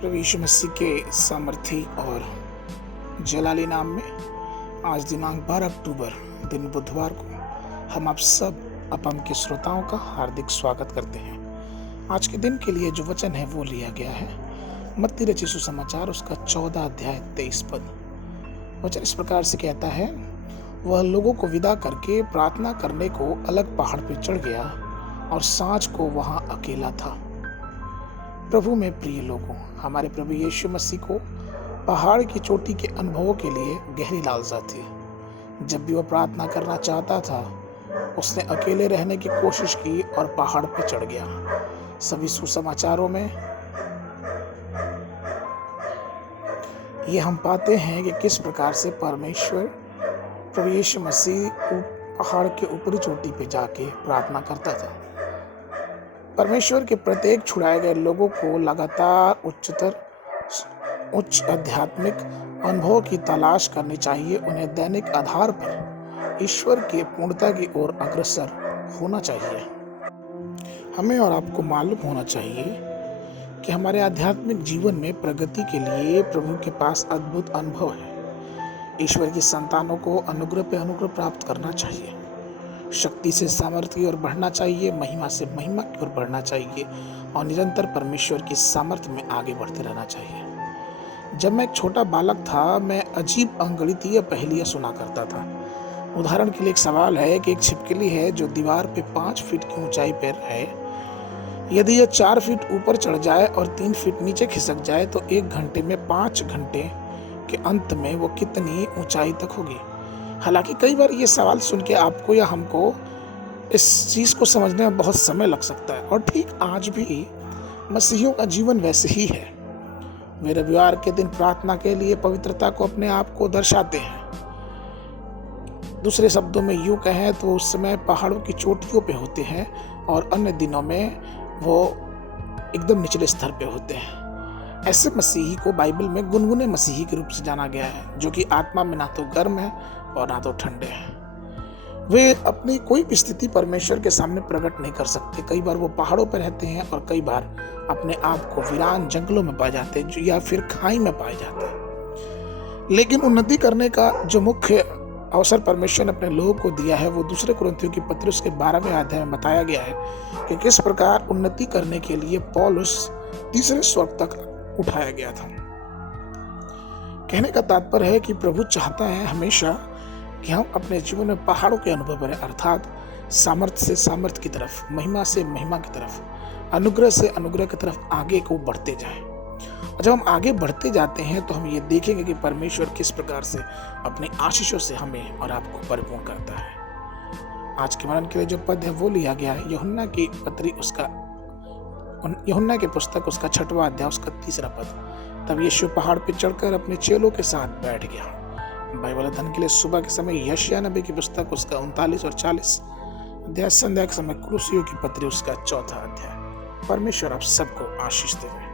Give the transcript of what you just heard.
प्रभु यीशु मसीह के सामर्थी और जलाली नाम में आज दिनांक 12 अक्टूबर दिन बुधवार को हम आप सब अपम के श्रोताओं का हार्दिक स्वागत करते हैं। आज के दिन के लिए जो वचन है वो लिया गया है मत्ती रचित सुसमाचार उसका 14 अध्याय 23 पद। वचन इस प्रकार से कहता है, वह लोगों को विदा करके प्रार्थना करने को अलग पहाड़ पर चढ़ गया और सांझ को वहां अकेला था। प्रभु में प्रिय लोगों, हमारे प्रभु यीशु मसीह को पहाड़ की चोटी के अनुभवों के लिए गहरी लालसा थी। जब भी वह प्रार्थना करना चाहता था उसने अकेले रहने की कोशिश की और पहाड़ पर चढ़ गया। सभी सुसमाचारों में ये हम पाते हैं कि किस प्रकार से परमेश्वर प्रभु यीशु मसीह पहाड़ के ऊपरी चोटी पे जाके प्रार्थना करता था। परमेश्वर के प्रत्येक छुड़ाए गए लोगों को लगातार उच्च आध्यात्मिक अनुभव की तलाश करनी चाहिए। उन्हें दैनिक आधार पर ईश्वर की पूर्णता की ओर अग्रसर होना चाहिए। हमें और आपको मालूम होना चाहिए कि हमारे आध्यात्मिक जीवन में प्रगति के लिए प्रभु के पास अद्भुत अनुभव है। ईश्वर की संतानों को अनुग्रह पे अनुग्रह प्राप्त करना चाहिए, शक्ति से सामर्थ्य की ओर बढ़ना चाहिए, महिमा से महिमा की ओर बढ़ना चाहिए और निरंतर परमेश्वर की सामर्थ्य में आगे बढ़ते रहना चाहिए। जब मैं एक छोटा बालक था, मैं अजीब अंगणितीय पहेलियां सुना करता था। उदाहरण के लिए एक सवाल है कि एक छिपकली है जो दीवार पे 5 फीट की ऊंचाई पर है। यदि यह 4 फीट ऊपर चढ़ जाए और 3 फीट नीचे खिसक जाए तो 1 घंटे में 5 घंटे के अंत में वो कितनी ऊंचाई तक होगी। हालांकि कई बार ये सवाल सुन के आपको या हमको इस चीज़ को समझने में बहुत समय लग सकता है, और ठीक आज भी मसीहियों का जीवन वैसे ही है। वे रविवार के दिन प्रार्थना के लिए पवित्रता को अपने आप को दर्शाते हैं। दूसरे शब्दों में यूँ कहें तो उस समय पहाड़ों की चोटियों पे होते हैं और अन्य दिनों में वो एकदम निचले स्तर पे होते हैं। ऐसे मसीही को बाइबल में गुनगुने मसीही के रूप से जाना गया है, जो कि आत्मा में ना तो गर्म है और ना तो ठंडे हैं। वे अपनी कोई भी स्थिति परमेश्वर के सामने प्रकट नहीं कर सकते। कई बार वो पहाड़ों पर रहते हैं और कई बार अपने आप को वीरान जंगलों में पाए जाते हैं या फिर खाई में पाए जाते हैं। लेकिन उन्नति करने का जो मुख्य अवसर परमेश्वर ने अपने लोगों को दिया है वो दूसरे कुरिन्थियों की पत्री उसके 12वें अध्याय में बताया गया है कि किस प्रकार उन्नति करने के लिए पौलुस तीसरे स्वर्ग तक उठाया गया था। कहने का तात्पर्य है कि प्रभु चाहता है हमेशा कि हम अपने जीवन में पहाड़ों के अनुभव करें, अर्थात सामर्थ्य से सामर्थ्य की तरफ, महिमा से महिमा की तरफ, अनुग्रह से अनुग्रह की तरफ आगे को बढ़ते जाएं। और जब हम आगे बढ़ते जाते हैं तो हम ये देखेंगे कि परमेश्वर किस प्रकार से अपनी आशीषों से हमें और आपको परिपूर्ण करता है। आज के मनन के लिए जो पद है वो लिया गया है यूहन्ना की पत्री यूहन्ना की पुस्तक उसका 6वां अध्याय उसका 3रा पद। तब यीशु पहाड़ पर चढ़कर अपने चेलों के साथ बैठ गया। बाइबल अध्ययन के लिए सुबह के समय यशायाह नबी की पुस्तक उसका 39 और 40 अध्याय, संध्या के समय कुलुसियों की पत्री उसका 4था अध्याय। परमेश्वर आप सबको आशीष देवे।